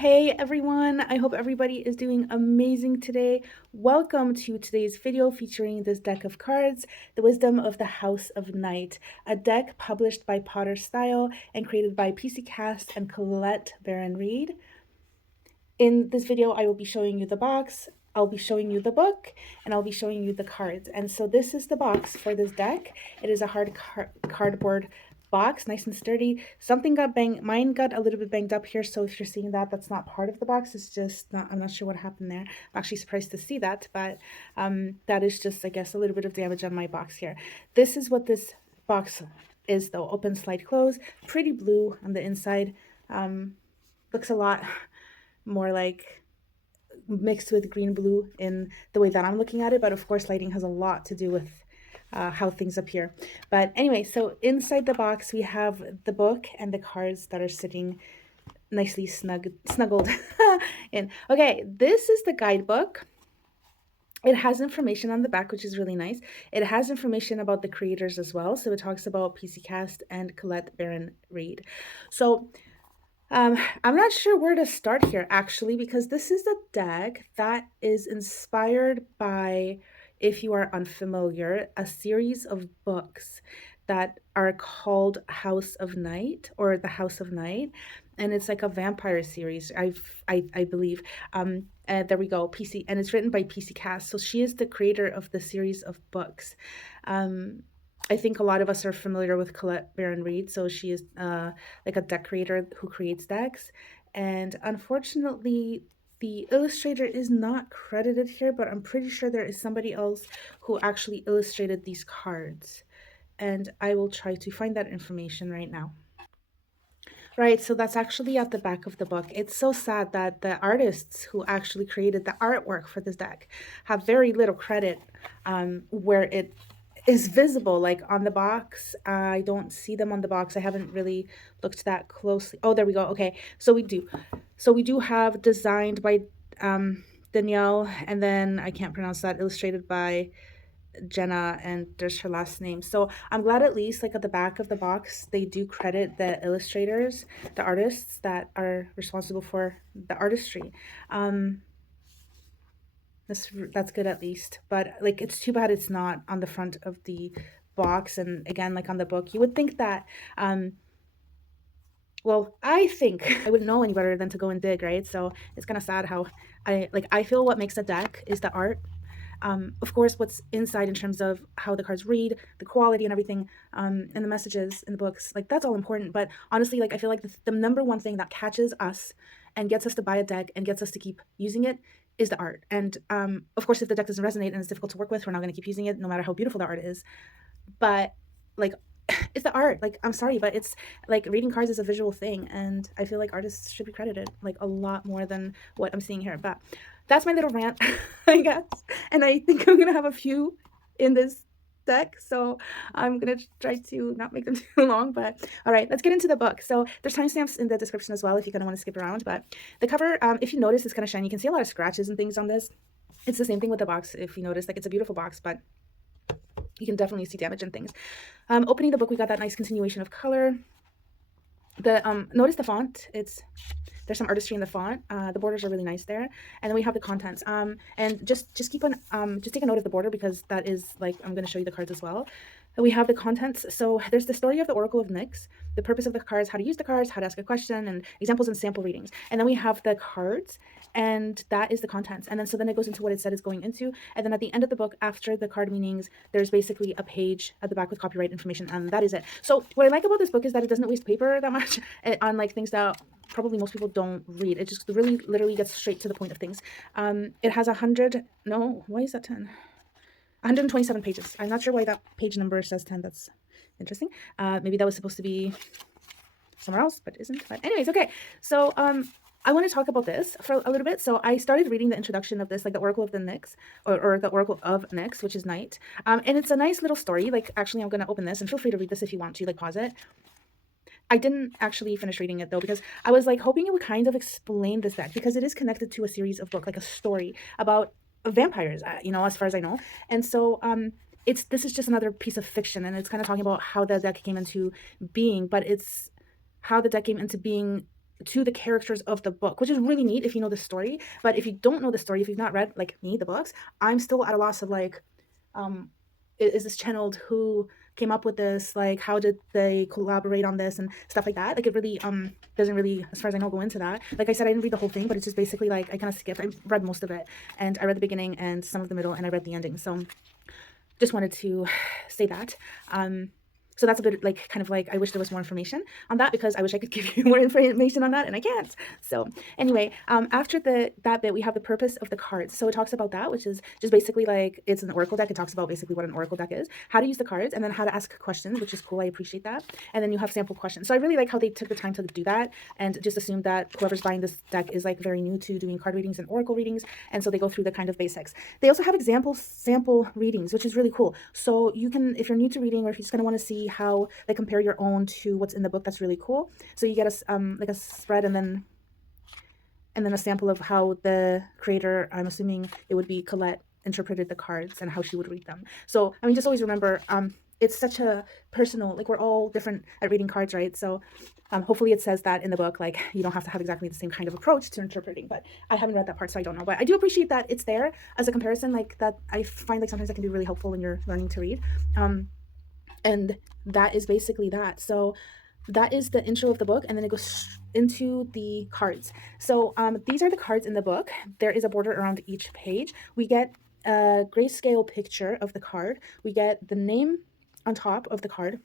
Hey everyone, I hope everybody is doing amazing today. Welcome to today's video featuring this deck of cards, The Wisdom of the House of Night, a deck published by Potter Style and created by PC Cast and Colette Baron Reed. In this video, I will be showing you the box, I'll be showing you the book, and I'll be showing you the cards. And so this is the box for this deck. It is a hard cardboard box, nice and sturdy. Something got banged, mine got a little bit banged up here, so if you're seeing that, that's not part of the box. It's just not, I'm not sure what happened there. I'm actually surprised to see that, but that is just, I guess, a little bit of damage on my box here. This is what this box is though. Open, slide, close. Pretty blue on the inside. Looks a lot more like mixed with green blue in the way that I'm looking at it, but of course lighting has a lot to do with how things appear. But anyway, so inside the box we have the book and the cards that are sitting nicely snuggled in. Okay, this is the guidebook. It has information on the back, which is really nice. It has information about the creators as well. So it talks about PC Cast and Colette Baron Reed. So I'm not sure where to start here, actually, because this is a deck that is inspired by, if you are unfamiliar, a series of books that are called House of Night or The House of Night. And it's like a vampire series, I believe. There we go, PC, and it's written by PC Cast. So she is the creator of the series of books. I think a lot of us are familiar with Colette Baron Reed, so she is like a deck creator who creates decks. And unfortunately, the illustrator is not credited here, but I'm pretty sure there is somebody else who actually illustrated these cards. And I will try to find that information right now. Right, so that's actually at the back of the book. It's so sad that the artists who actually created the artwork for this deck have very little credit where it is visible, like on the box. I don't see them on the box. I haven't really looked that closely. Oh, there we go. Okay, so we do have designed by Danielle, and then I can't pronounce that, illustrated by Jenna, and there's her last name. So I'm glad at least like at the back of the box they do credit the illustrators, the artists that are responsible for the artistry. That's good at least, but like it's too bad it's not on the front of the box. And again, like on the book, you would think that well, I think I wouldn't know any better than to go and dig, right? So it's kind of sad how I feel what makes a deck is the art. Of course, what's inside in terms of how the cards read, the quality and everything, and the messages in the books, like that's all important. But honestly, like I feel like the number one thing that catches us and gets us to buy a deck and gets us to keep using it is the art. And of course, if the deck doesn't resonate and it's difficult to work with, we're not going to keep using it, no matter how beautiful the art is. But like, it's the art. Like, I'm sorry, but it's like reading cards is a visual thing, and I feel like artists should be credited like a lot more than what I'm seeing here. But that's my little rant, I guess. And I think I'm gonna have a few in this deck, so I'm gonna try to not make them too long. But all right, let's get into the book. So there's timestamps in the description as well if you're gonna want to skip around. But the cover, if you notice, is kind of shiny. You can see a lot of scratches and things on this. It's the same thing with the box. If you notice, like it's a beautiful box, but you can definitely see damage and things. Opening the book, we got that nice continuation of color. The notice the font. There's some artistry in the font. The borders are really nice there. And then we have the contents. And just keep on just take a note of the border, because that is like, I'm going to show you the cards as well. We have the contents. So there's the story of the Oracle of Nyx, the purpose of the cards, how to use the cards, how to ask a question, and examples and sample readings. And then we have the cards, and that is the contents. And then so then it goes into what it said is going into. And then at the end of the book, after the card meanings, there's basically a page at the back with copyright information, and that is it. So what I like about this book is that it doesn't waste paper that much on like things that probably most people don't read. It just really literally gets straight to the point of things. It has 127 pages. I'm not sure why that page number says 10. That's interesting. Maybe that was supposed to be somewhere else, but isn't. But anyways, okay. So I want to talk about this for a little bit. So I started reading the introduction of this, like the Oracle of the Nyx, or the Oracle of Nyx, which is night. And it's a nice little story. Like, actually, I'm going to open this, and feel free to read this if you want to, like pause it. I didn't actually finish reading it though, because I was like hoping it would kind of explain this deck, because it is connected to a series of books, like a story about vampires, you know, as far as I know. And so this is just another piece of fiction, and it's kind of talking about how the deck came into being, but it's how the deck came into being to the characters of the book, which is really neat if you know the story. But if you don't know the story, if you've not read, like me, the books, I'm still at a loss of like, um, is this channeled? Who came up with this? Like, how did they collaborate on this and stuff like that? Like, it really doesn't really, as far as I know, go into that. Like I said, I didn't read the whole thing, but it's just basically like I kind of skipped. I read most of it, and I read the beginning and some of the middle, and I read the ending. So just wanted to say that. So that's a bit like, kind of like, I wish there was more information on that, because I wish I could give you more information on that, and I can't. So anyway, after that bit, we have the purpose of the cards. So it talks about that, which is just basically like, it's an oracle deck. It talks about basically what an oracle deck is, how to use the cards, and then how to ask questions, which is cool. I appreciate that. And then you have sample questions. So I really like how they took the time to do that, and just assume that whoever's buying this deck is like very new to doing card readings and oracle readings, and so they go through the kind of basics. They also have sample readings, which is really cool. So you can, if you're new to reading, or if you're just going to want to see how they compare your own to what's in the book, that's really cool. So you get a like a spread, and then a sample of how the creator, I'm assuming it would be Colette, interpreted the cards and how she would read them. So I mean, just always remember, it's such a personal, like, we're all different at reading cards, right? So hopefully it says that in the book, like, you don't have to have exactly the same kind of approach to interpreting, but I haven't read that part, so I don't know. But I do appreciate that it's there as a comparison, like, that I find like sometimes that can be really helpful when you're learning to read. And that is basically that. So that is the intro of the book, and then it goes into the cards. So these are the cards in the book. There is a border around each page. We get a grayscale picture of the card. We get the name on top of the card,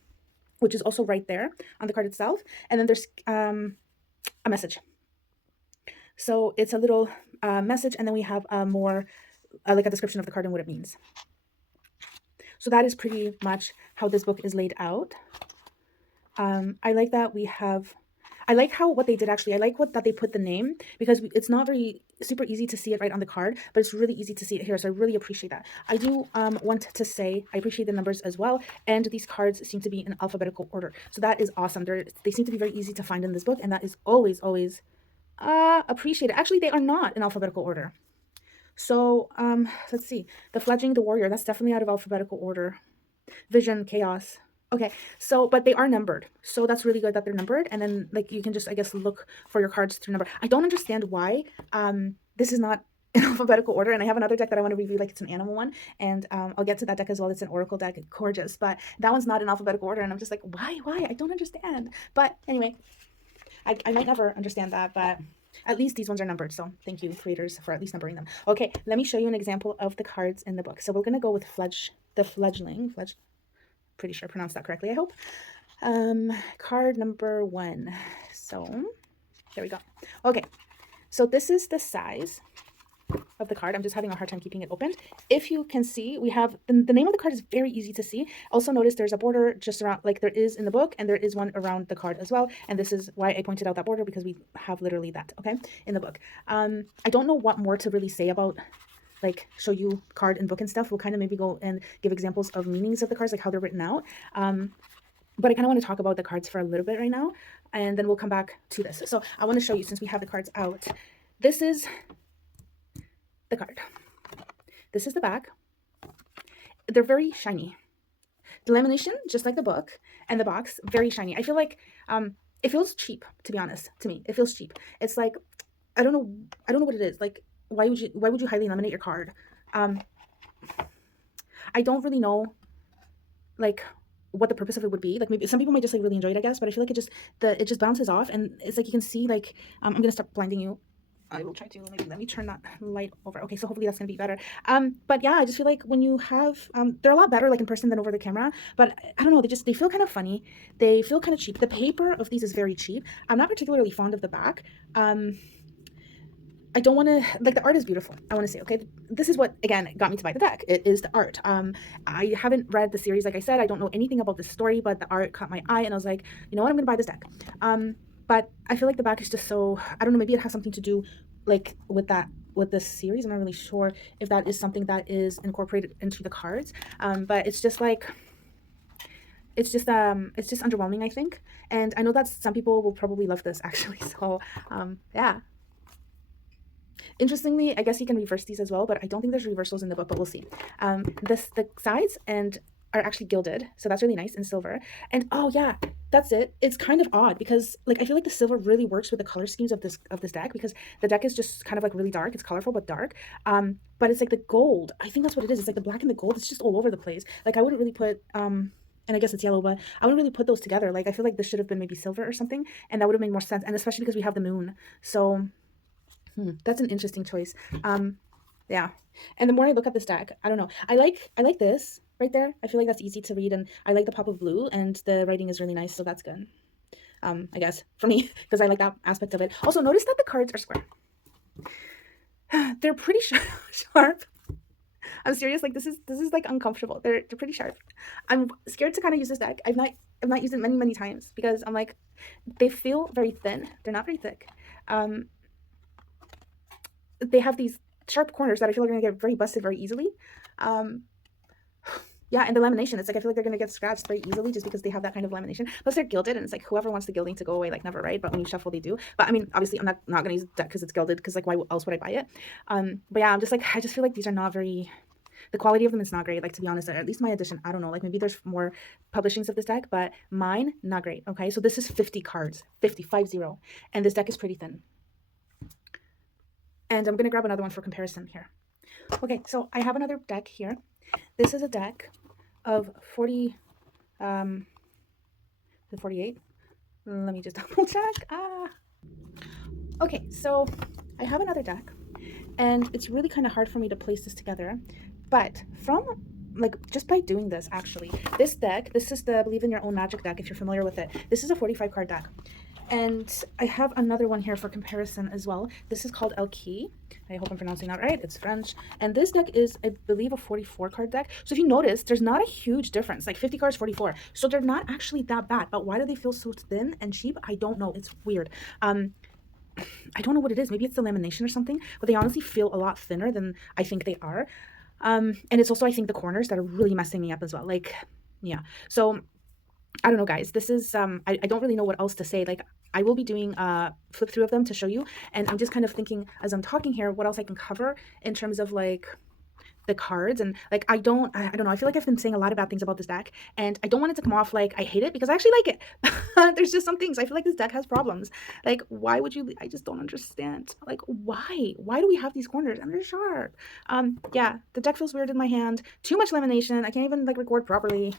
which is also right there on the card itself. And then there's a message. So it's a little message, and then we have more like a description of the card and what it means. So that is pretty much how this book is laid out. I like that I like how what they did actually. I like that they put the name, because it's not very super easy to see it right on the card, but it's really easy to see it here. So I really appreciate that. I do want to say I appreciate the numbers as well, and these cards seem to be in alphabetical order. So that is awesome. They seem to be very easy to find in this book, and that is always appreciated. Actually, they are not in alphabetical order. So let's see. The Fledgling, the Warrior, that's definitely out of alphabetical order. Vision, Chaos. Okay, so, but they are numbered. So that's really good that they're numbered. And then, like, you can just, I guess, look for your cards through number. I don't understand why this is not in alphabetical order. And I have another deck that I want to review, like, it's an animal one. And I'll get to that deck as well. It's an oracle deck. It's gorgeous. But that one's not in alphabetical order. And I'm just like, why? I don't understand. But anyway, I might never understand that. But at least these ones are numbered. So thank you, creators, for at least numbering them. Okay, let me show you an example of the cards in the book. So we're going to go with the Fledgling. Pretty sure I pronounced that correctly, I hope. Card number 1. So there we go. Okay, so this is the size of the card. I'm just having a hard time keeping it opened. If you can see, we have the name of the card is very easy to see. Also notice there's a border just around, like there is in the book, and there is one around the card as well. And this is why I pointed out that border, because we have literally that, okay, in the book. I don't know what more to really say about, like, show you card and book and stuff. We'll kind of maybe go and give examples of meanings of the cards, like how they're written out. But I kind of want to talk about the cards for a little bit right now, and then we'll come back to this. So I want to show you, since we have the cards out, this is the card. This is the back. They're very shiny. The lamination, just like the book, and the box, very shiny. I feel like it feels cheap, to be honest. To me, it feels cheap. It's like, I don't know what it is. Like, why would you highly laminate your card? I don't really know, like, what the purpose of it would be. Like, maybe some people might just, like, really enjoy it, I guess, but I feel like it just bounces off, and it's like you can see, like, I'm gonna stop blinding you. I will try to, maybe let me turn that light over. Okay, so hopefully that's gonna be better. But yeah, I just feel like when you have they're a lot better, like, in person than over the camera, but I don't know, they feel kind of funny. They feel kind of cheap. The paper of these is very cheap. I'm not particularly fond of the back. I don't want to, like, the art is beautiful. I want to say, okay, this is what, again, got me to buy the deck. It is the art. I haven't read the series, like I said. I don't know anything about the story, but the art caught my eye, and I was like, you know what, I'm going to buy this deck. But I feel like the back is just so, I don't know, maybe it has something to do, like, with this series. I'm not really sure if that is something that is incorporated into the cards. But it's just like, it's just underwhelming, I think. And I know that some people will probably love this, actually. So, yeah. Interestingly, I guess you can reverse these as well, but I don't think there's reversals in the book, but we'll see. The sides and are actually gilded, so that's really nice, in silver. And oh yeah, that's it. It's kind of odd because like I feel like the silver really works with the color schemes of this deck, because the deck is just kind of like really dark. It's colorful but dark. But it's like the gold. I think that's what it is. It's like the black and the gold. It's just all over the place. Like I wouldn't really put and I guess it's yellow, but I wouldn't really put those together. Like I feel like this should have been maybe silver or something, and that would have made more sense. And especially because we have the moon. So that's an interesting choice. Yeah. And the more I look at this deck, I don't know. I like this right there. I feel like that's easy to read, and I like the pop of blue, and the writing is really nice, so that's good. I guess for me, because I like that aspect of it. Also, notice that the cards are square. They're pretty sharp. I'm serious. Like this is like uncomfortable. They're pretty sharp. I'm scared to kind of use this deck. I've not used it many times because I'm like, they feel very thin. They're not very thick. They have these sharp corners that I feel like are gonna get very busted very easily. Yeah, and the lamination, it's like I feel like they're gonna get scratched very easily just because they have that kind of lamination. Plus they're gilded, and it's like whoever wants the gilding to go away, like never, right? But when you shuffle, they do. But I mean, obviously, I'm not gonna use it because it's gilded, because like why else would I buy it? But yeah, I'm just like, I just feel like these are not very. The quality of them is not great, like, to be honest. At least my edition, I don't know, like maybe there's more publishings of this deck, but mine, not great. Okay, so this is 50 cards, 50, and this deck is pretty thin. And I'm gonna grab another one for comparison here. Okay, so I have another deck here. This is a deck of 40, 48. Let me just double check. Okay, so I have another deck, and it's really kind of hard for me to place this together, but from like just by doing this, actually, this deck, this is the Believe in Your Own Magic deck, if you're familiar with it. This is a 45 card deck. And I have another one here for comparison as well. This is called El Key. I hope I'm pronouncing that right. It's French. And this deck is, I believe, a 44 card deck. So if you notice, there's not a huge difference. Like 50 cards, 44. So they're not actually that bad. But why do they feel so thin and cheap? I don't know. It's weird. I don't know what it is. Maybe it's the lamination or something. But they honestly feel a lot thinner than I think they are. And it's also, I think, the corners that are really messing me up as well. Like, yeah. So I don't know, guys. This is I don't really know what else to say. Like, I will be doing a flip through of them to show you, and I'm just kind of thinking as I'm talking here what else I can cover in terms of like the cards. And like I don't know, I feel like I've been saying a lot of bad things about this deck, and I don't want it to come off like I hate it, because I actually like it. There's just some things I feel like this deck has problems. Like, why would you, I just don't understand. Like, why do we have these corners and they're sharp? Yeah, the deck feels weird in my hand. Too much lamination. I can't even like record properly.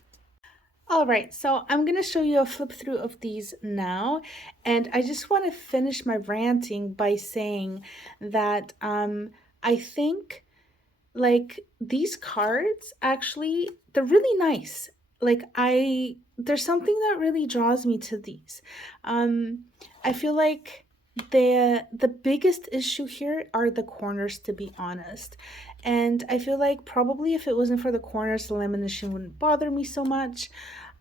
All right, so I'm going to show you a flip through of these now, and I just want to finish my ranting by saying that I think like these cards actually, they're really nice. Like there's something that really draws me to these. I feel like the biggest issue here are the corners, to be honest. And I feel like probably if it wasn't for the corners, the lamination wouldn't bother me so much.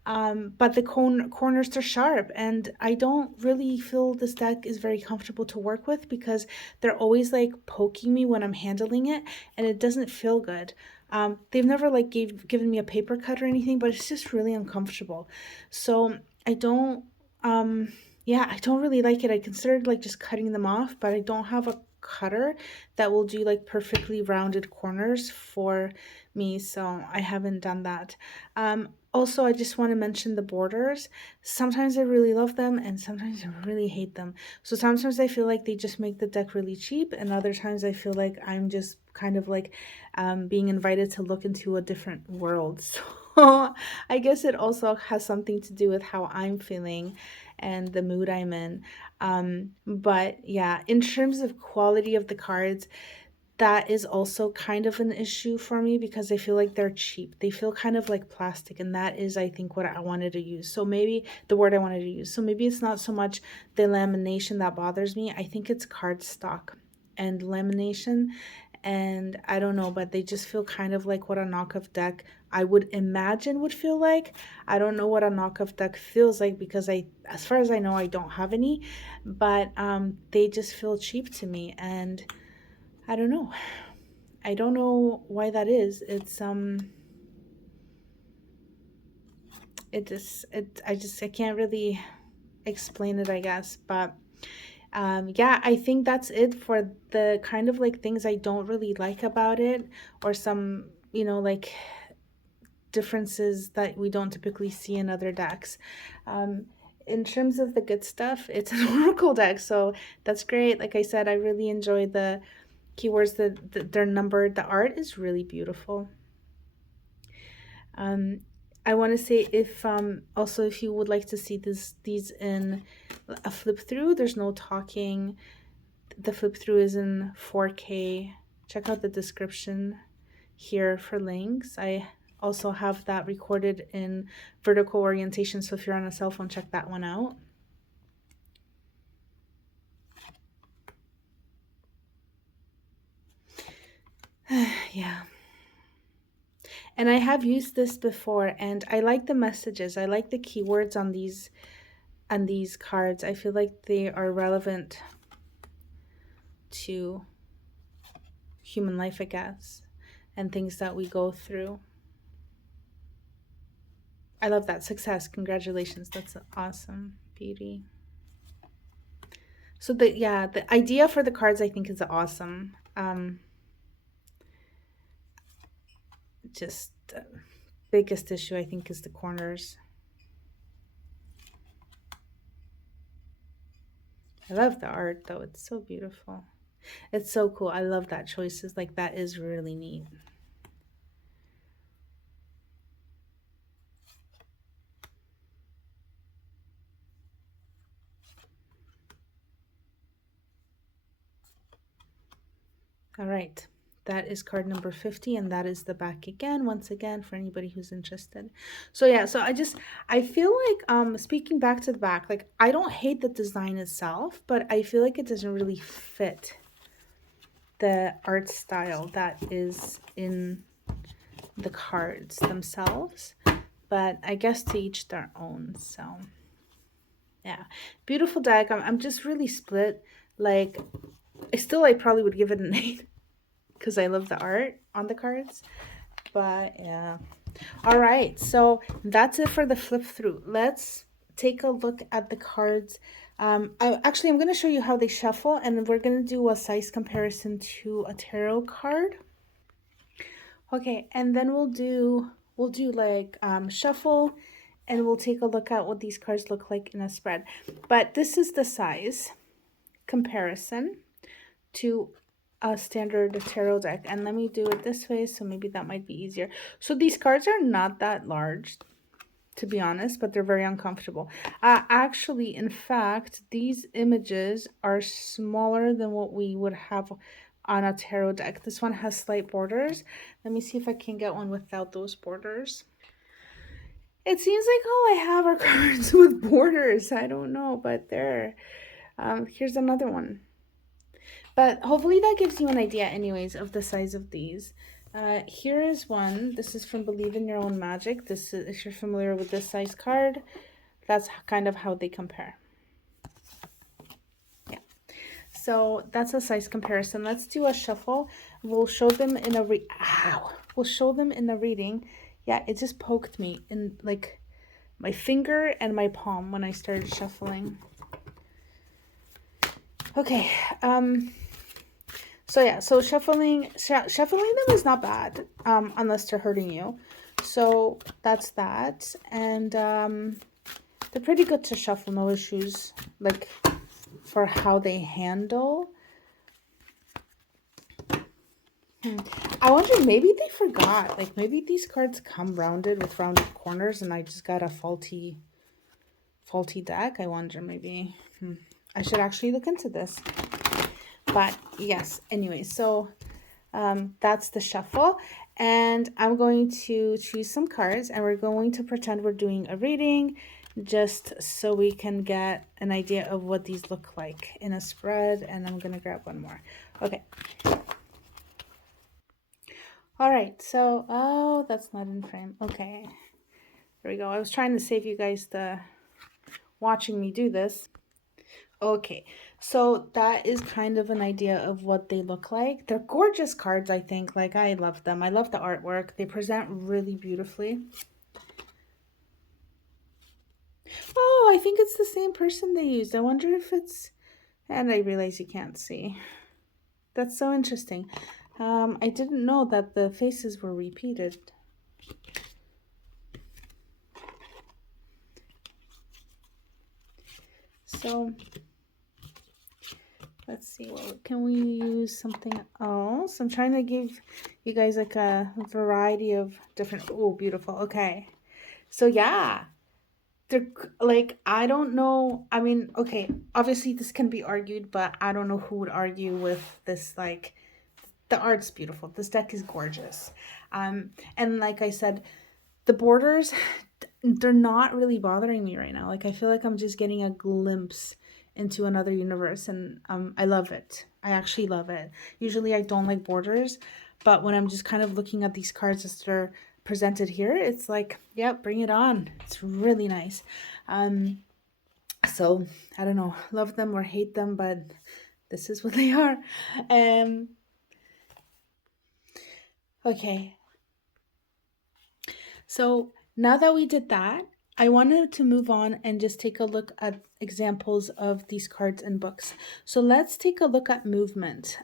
But the corners are sharp, and I don't really feel this deck is very comfortable to work with, because they're always like poking me when I'm handling it, and it doesn't feel good. They've never like given me a paper cut or anything, but it's just really uncomfortable. So I don't, yeah, I don't really like it. I considered like just cutting them off, but I don't have a cutter that will do like perfectly rounded corners for me, so I haven't done that. Also, I just want to mention the borders. Sometimes I really love them, and sometimes I really hate them. So sometimes I feel like they just make the deck really cheap, and other times I feel like I'm just kind of like being invited to look into a different world. So I guess it also has something to do with how I'm feeling and the mood I'm in. But yeah, in terms of quality of the cards, that is also kind of an issue for me, because I feel like they're cheap. They feel kind of like plastic, and that is, I think, what I wanted to use. So maybe the word I wanted to use. So maybe it's not so much the lamination that bothers me. I think it's cardstock and lamination. And I don't know, but they just feel kind of like what a knockoff deck I would imagine would feel like. I don't know what a knockoff deck feels like, because as far as I know, I don't have any. But they just feel cheap to me, and I don't know. I don't know why that is. It's I can't really explain it, I guess. But yeah, I think that's it for the kind of like things I don't really like about it, or some, like differences that we don't typically see in other decks. In terms of the good stuff, it's an Oracle deck, so that's great. Like I said, I really enjoy the keywords that they're numbered. The art is really beautiful. I want to say if also if you would like to see these in a flip through, there's no talking. The flip through is in 4K. Check out the description here for links. I also have that recorded in vertical orientation, so if you're on a cell phone, check that one out. Yeah. And I have used this before, and I like the messages. I like the keywords on these cards. I feel like they are relevant to human life, I guess, and things that we go through. I love that. Success. Congratulations. That's awesome. Beauty. So the idea for the cards I think is awesome. Just biggest issue I think is the corners. I love the art though. It's so beautiful. It's so cool. I love that choices. Like that is really neat. All right. That is card number 50, and that is the back again, once again, for anybody who's interested. So yeah, so I feel like, speaking back to the back, like I don't hate the design itself, but I feel like it doesn't really fit the art style that is in the cards themselves. But I guess to each their own. So yeah, beautiful deck. I'm just really split. Like I probably would give it an 8. Because I love the art on the cards. But yeah. All right. So that's it for the flip through. Let's take a look at the cards. I'm going to show you how they shuffle, and we're going to do a size comparison to a tarot card. Okay. And then we'll do like shuffle, and we'll take a look at what these cards look like in a spread. But this is the size comparison to a standard tarot deck, and let me do it this way, so maybe that might be easier. So these cards are not that large, to be honest, but they're very uncomfortable. Actually, in fact, these images are smaller than what we would have on a tarot deck. This one has slight borders. Let me see if I can get one without those borders. It seems like all I have are cards with borders. I don't know, but there. Here's another one. But hopefully that gives you an idea anyways of the size of these. Here is one. This is from Believe in Your Own Magic. This is, if you're familiar with this size card, that's kind of how they compare. Yeah. So that's a size comparison. Let's do a shuffle. We'll show them in a We'll show them in the reading. Yeah, it just poked me in like my finger and my palm when I started shuffling. Okay. So yeah, so shuffling them is not bad, unless they're hurting you. So that's that. And they're pretty good to shuffle, no issues, like for how they handle. I wonder, maybe they forgot. Like maybe these cards come rounded with rounded corners and I just got a faulty deck. I wonder, maybe. I should actually look into this. But yes, anyway, so that's the shuffle, and I'm going to choose some cards, and we're going to pretend we're doing a reading just so we can get an idea of what these look like in a spread. And I'm going to grab one more. Okay. All right, so oh, that's not in frame. Okay, there we go. I was trying to save you guys the watching me do this. Okay, so that is kind of an idea of what they look like. They're gorgeous cards, I think. Like, I love them. I love the artwork. They present really beautifully. Oh, I think it's the same person they used. I wonder if it's... And I realize you can't see. That's so interesting. I didn't know that the faces were repeated. So let's see, well, can we use something else? I'm trying to give you guys like a variety of different, oh, beautiful. Okay. So yeah, they're like, I don't know. I mean, okay, obviously this can be argued, but I don't know who would argue with this. Like, the art's beautiful. This deck is gorgeous. And like I said, the borders, they're not really bothering me right now. Like, I feel like I'm just getting a glimpse into another universe, and I love it. I actually love it. Usually I don't like borders, but when I'm just kind of looking at these cards as they're presented here, it's like, yeah, bring it on. It's really nice. So I don't know, love them or hate them, but this is what they are. Okay, so now that we did that, I wanted to move on and just take a look at examples of these cards and books. So let's take a look at movement.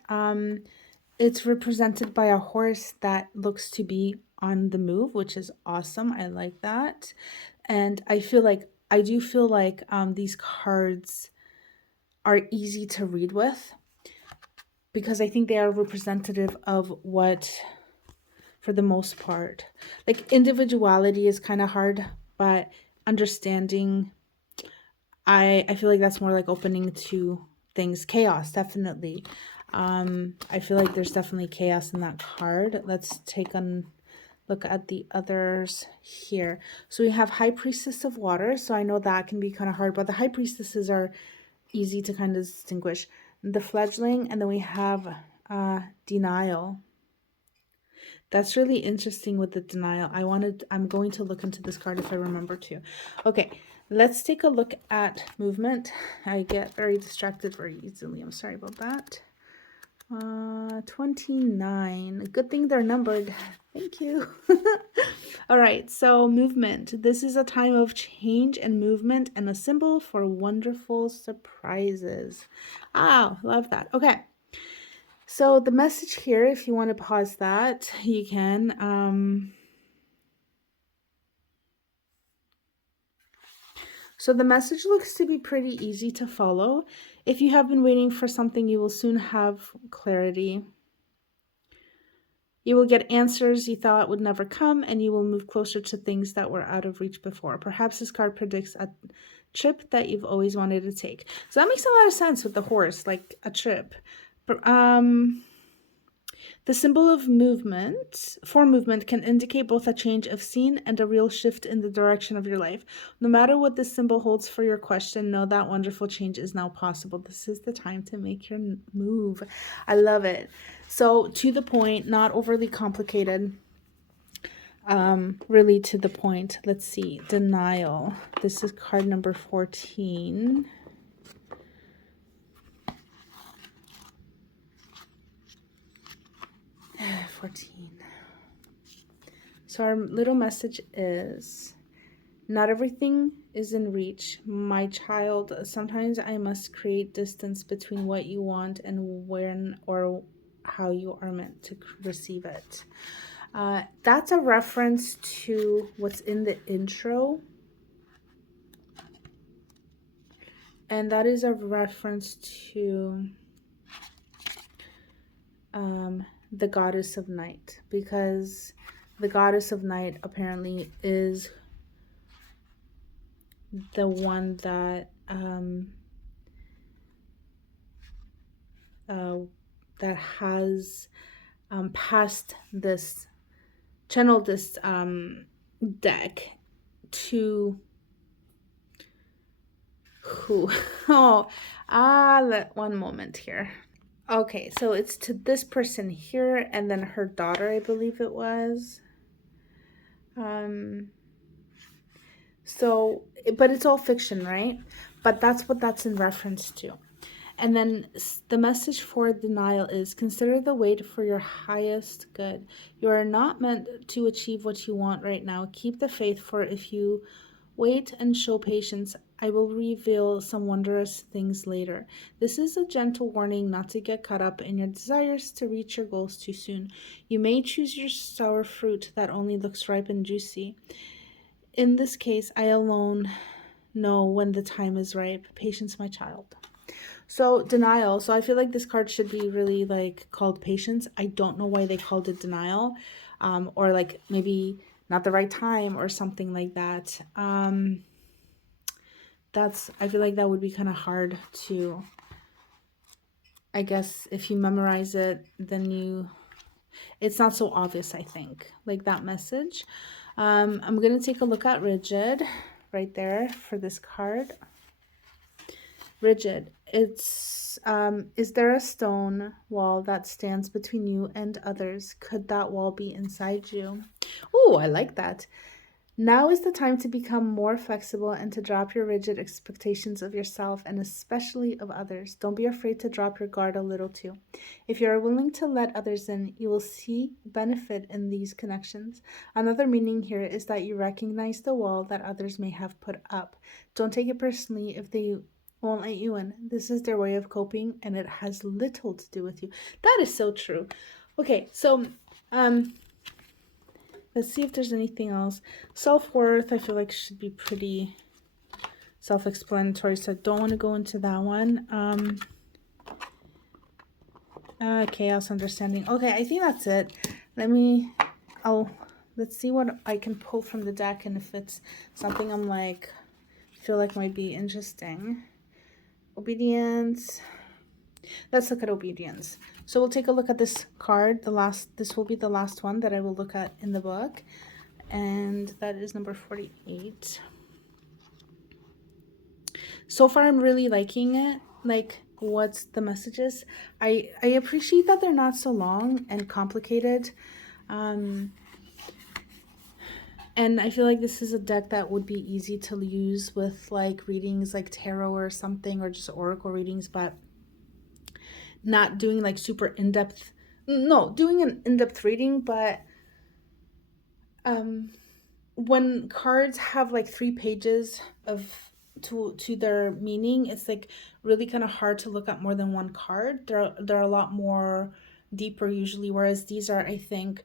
It's represented by a horse that looks to be on the move, which is awesome. I like that. And I do feel like these cards are easy to read with, because I think they are representative of what, for the most part, like, individuality is kind of hard, but understanding, I feel like that's more like opening to things. Chaos, definitely. I feel like there's definitely chaos in that card. Let's take a look at the others here. So we have High Priestess of Water. So I know that can be kind of hard, but the High Priestesses are easy to kind of distinguish. The Fledgling, and then we have Denial. That's really interesting with the Denial. I'm going to look into this card if I remember to. Okay, let's take a look at Movement. I get very distracted very easily. I'm sorry about that. 29. Good thing they're numbered. Thank you. All right, so Movement. This is a time of change and movement and a symbol for wonderful surprises. Ah, love that. Okay. So the message here, if you want to pause that, you can. So the message looks to be pretty easy to follow. If you have been waiting for something, you will soon have clarity. You will get answers you thought would never come, and you will move closer to things that were out of reach before. Perhaps this card predicts a trip that you've always wanted to take. So that makes a lot of sense with the horse, like a trip. The symbol of movement, for movement, can indicate both a change of scene and a real shift in the direction of your life. No matter what this symbol holds for your question, know that wonderful change is now possible. This is the time to make your move. I love it. So to the point, not overly complicated. Really to the point. Let's see. Denial. This is card number 14. So our little message is, not everything is in reach, my child. Sometimes I must create distance between what you want and when or how you are meant to receive it. That's a reference to what's in the intro. And that is a reference to the goddess of night, because the goddess of night apparently is the one that that has channeled this deck to who? One moment here. Okay, so it's to this person here, and then her daughter, I believe it was. So, but it's all fiction, right? But that's what that's in reference to. And then the message for denial is, consider the wait for your highest good. You are not meant to achieve what you want right now. Keep the faith, for if you wait and show patience, I will reveal some wondrous things later. This is a gentle warning not to get caught up in your desires to reach your goals too soon. You may choose your sour fruit that only looks ripe and juicy. In this case, I alone know when the time is right. Patience, my child. So denial. So I feel like this card should be really like called patience. I don't know why they called it denial, or like maybe not the right time or something like that. I feel like that would be kind of hard to, I guess if you memorize it, then it's not so obvious, I think, like that message. I'm going to take a look at rigid right there for this card. Rigid. It's, is there a stone wall that stands between you and others? Could that wall be inside you? Oh, I like that. Now is the time to become more flexible and to drop your rigid expectations of yourself and especially of others. Don't be afraid to drop your guard a little too. If you are willing to let others in, you will see benefit in these connections. Another meaning here is that you recognize the wall that others may have put up. Don't take it personally if they won't let you in. This is their way of coping and it has little to do with you. That is so true. Okay, so let's see if there's anything else. Self-worth, I feel like should be pretty self-explanatory, so I don't want to go into that one. Chaos, understanding. Okay, I think that's it. Let's see what I can pull from the deck and if it's something I'm like, feel like might be interesting. Obedience. Let's look at obedience. So we'll take a look at this card. This will be the last one that I will look at in the book. And that is number 48. So far, I'm really liking it. Like, what's the messages? I appreciate that they're not so long and complicated. And I feel like this is a deck that would be easy to use with like readings like tarot or something, or just oracle readings, but not doing like super in-depth, no, doing an in-depth reading, but when cards have like 3 pages to their meaning, it's like really kind of hard to look at more than one card. They're a lot more deeper usually, whereas these are, I think,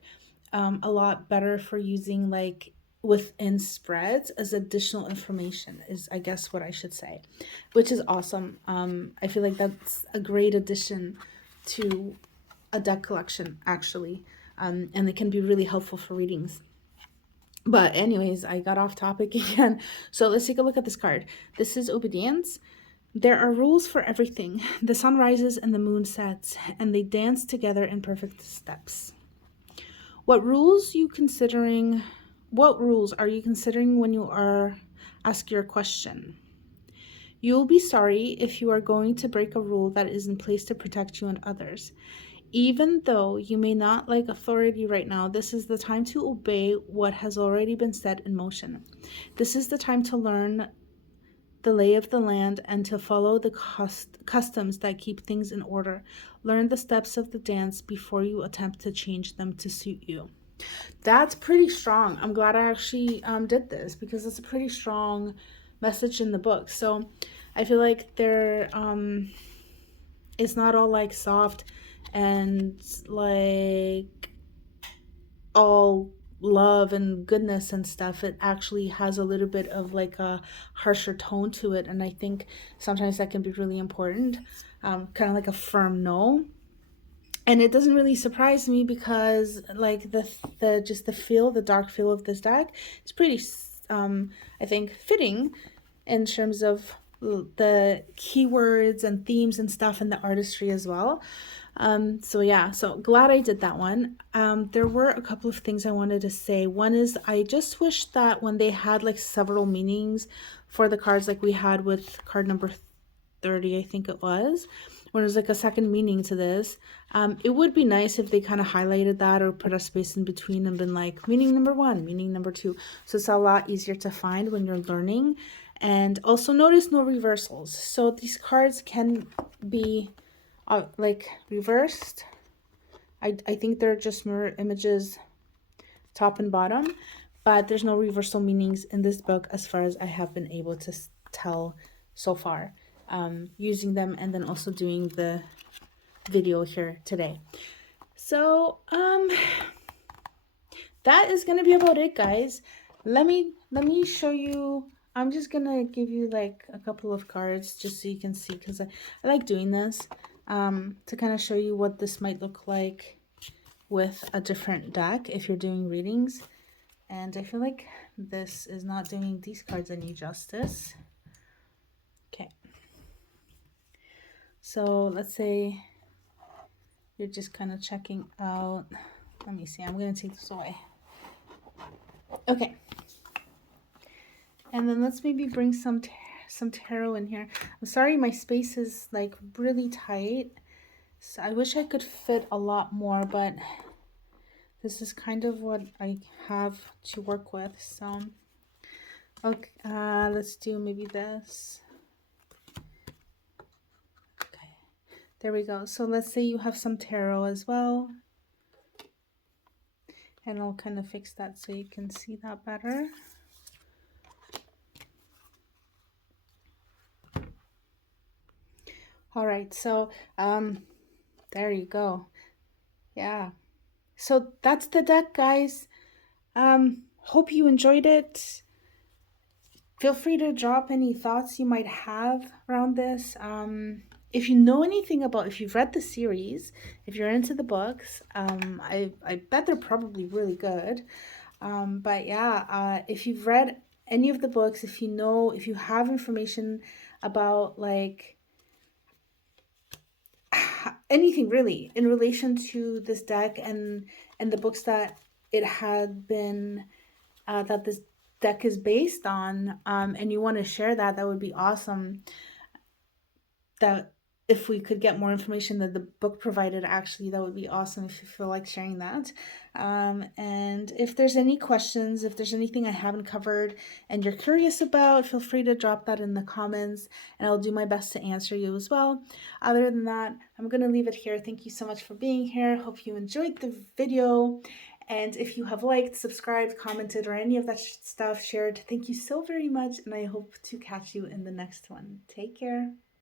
a lot better for using like within spreads as additional information, is I guess what I should say, which is awesome. I feel like that's a great addition to a deck collection actually, and it can be really helpful for readings. But anyways, I got off topic again. So let's take a look at this card. This is obedience. There are rules for everything. The sun rises and the moon sets, and they dance together in perfect steps. What rules are you considering when you are asked your question? You will be sorry if you are going to break a rule that is in place to protect you and others. Even though you may not like authority right now, this is the time to obey what has already been set in motion. This is the time to learn the lay of the land and to follow the customs that keep things in order. Learn the steps of the dance before you attempt to change them to suit you. That's pretty strong. I'm glad I actually did this, because it's a pretty strong message in the book. So I feel like it's not all like soft and like all love and goodness and stuff. It actually has a little bit of like a harsher tone to it, and I think sometimes that can be really important. Kind of like a firm no. And it doesn't really surprise me, because like the dark feel of this deck is pretty I think fitting in terms of the keywords and themes and stuff, and the artistry as well. So yeah, so glad I did that one. There were a couple of things I wanted to say. One is I just wish that when they had like several meanings for the cards, like we had with card number 30, I think it was, when there's like a second meaning to this, it would be nice if they kind of highlighted that or put a space in between and been like meaning number 1, meaning number 2. So it's a lot easier to find when you're learning. And also notice no reversals. So these cards can be like reversed. I think they're just mirror images top and bottom, but there's no reversal meanings in this book as far as I have been able to tell so far, using them and then also doing the video here today. So that is going to be about it, guys. Let me show you I'm just gonna give you like a couple of cards just so you can see, because I like doing this to kind of show you what this might look like with a different deck if you're doing readings. And I feel like this is not doing these cards any justice. Okay. So let's say you're just kind of checking out. Let me see. I'm going to take this away. Okay. And then let's maybe bring some tarot in here. I'm sorry, my space is like really tight. So I wish I could fit a lot more, but this is kind of what I have to work with. So, okay, let's do maybe this. Okay, there we go. So let's say you have some tarot as well. And I'll kind of fix that so you can see that better. All right, so there you go. Yeah. So that's the deck, guys. Hope you enjoyed it. Feel free to drop any thoughts you might have around this. If you know anything about, if you've read the series, if you're into the books, I bet they're probably really good. But yeah, if you've read any of the books, if you know, if you have information about like anything really in relation to this deck and the books that it had been that this deck is based on, and you want to share that, that would be awesome. That if we could get more information that the book provided, actually, that would be awesome if you feel like sharing that. And if there's any questions, if there's anything I haven't covered and you're curious about, feel free to drop that in the comments and I'll do my best to answer you as well. Other than that, I'm going to leave it here. Thank you so much for being here. Hope you enjoyed the video. And if you have liked, subscribed, commented, or any of that stuff shared, thank you so very much. And I hope to catch you in the next one. Take care.